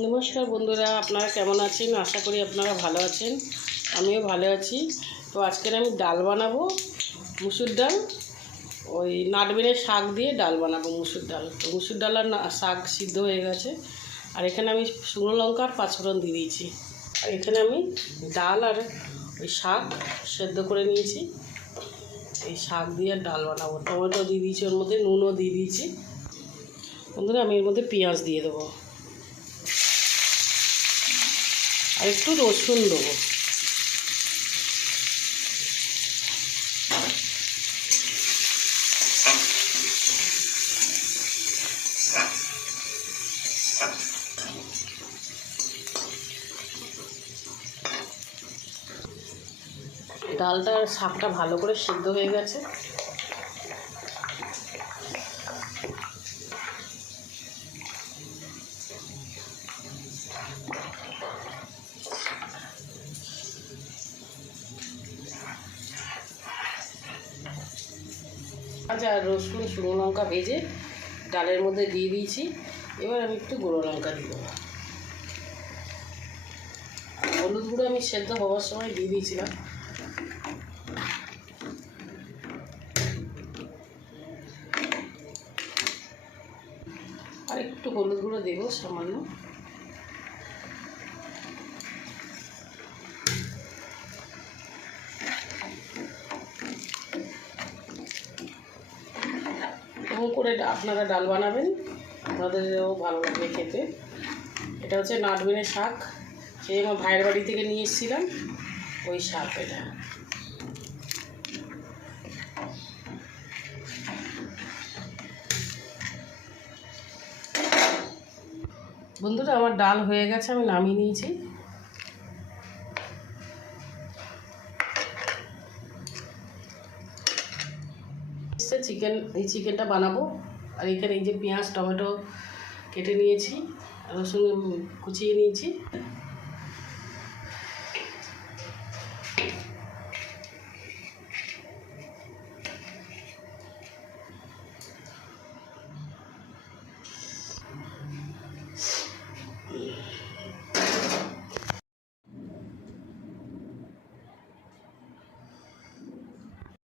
নমস্কার বন্ধুরা, আপনারা কেমন আছেন? আশা করি আপনারা ভালো আছেন। আমিও ভালো আছি। তো আজকের আমি ডাল বানাবো, মুসুর ডাল, ওই নাটবেনের শাক দিয়ে ডাল বানাবো। মুসুর ডাল, তো মুসুর ডাল আর শাক সিদ্ধ হয়ে গেছে। আর এখানে আমি শুকনো লঙ্কা আর পাঁচফোড়ন দিয়ে দিয়েছি। আর এখানে আমি ডাল আর ওই শাক সেদ্ধ করে নিয়েছি। এই শাক দিয়ে ডাল বানাবো। টমেটো দিয়ে দিয়েছি, ওর মধ্যে নুনও দিয়ে দিয়েছি। বন্ধুরা, আমি এর মধ্যে পেঁয়াজ দিয়ে দেবো আর একটু রসুন দেবো। ডালটা আর শাকটা ভালো করে সিদ্ধ হয়ে গেছে। আচ্ছা, রসুন শুকনো লঙ্কা ভেজে ডালের মধ্যে দিয়ে দিয়েছি। এবার আমি একটু গুঁড়ো লঙ্কা দিয়ে দেবো। হলুদ গুঁড়ো আমি সেদ্ধ হওয়ার সময় দিয়ে দিয়েছিলাম। আর একটু হলুদ গুঁড়ো দেবো সামান্য। এরকম করে আপনারা ডাল বানাবেন, আপনাদেরও ভালো লাগবে খেতে। এটা হচ্ছে নাটবেনের শাক, সেই আমার ভাইয়ের বাড়ি থেকে নিয়ে এসেছিলাম, ওই শাক এটা। বন্ধুরা, আমার ডাল হয়ে গেছে, আমি নামিয়ে নিয়েছি। এই চিকেনটা বানাবো। আর এখানে এই যে পেঁয়াজ টমেটো কেটে নিয়েছি, রসুন কুচিয়ে নিয়েছি,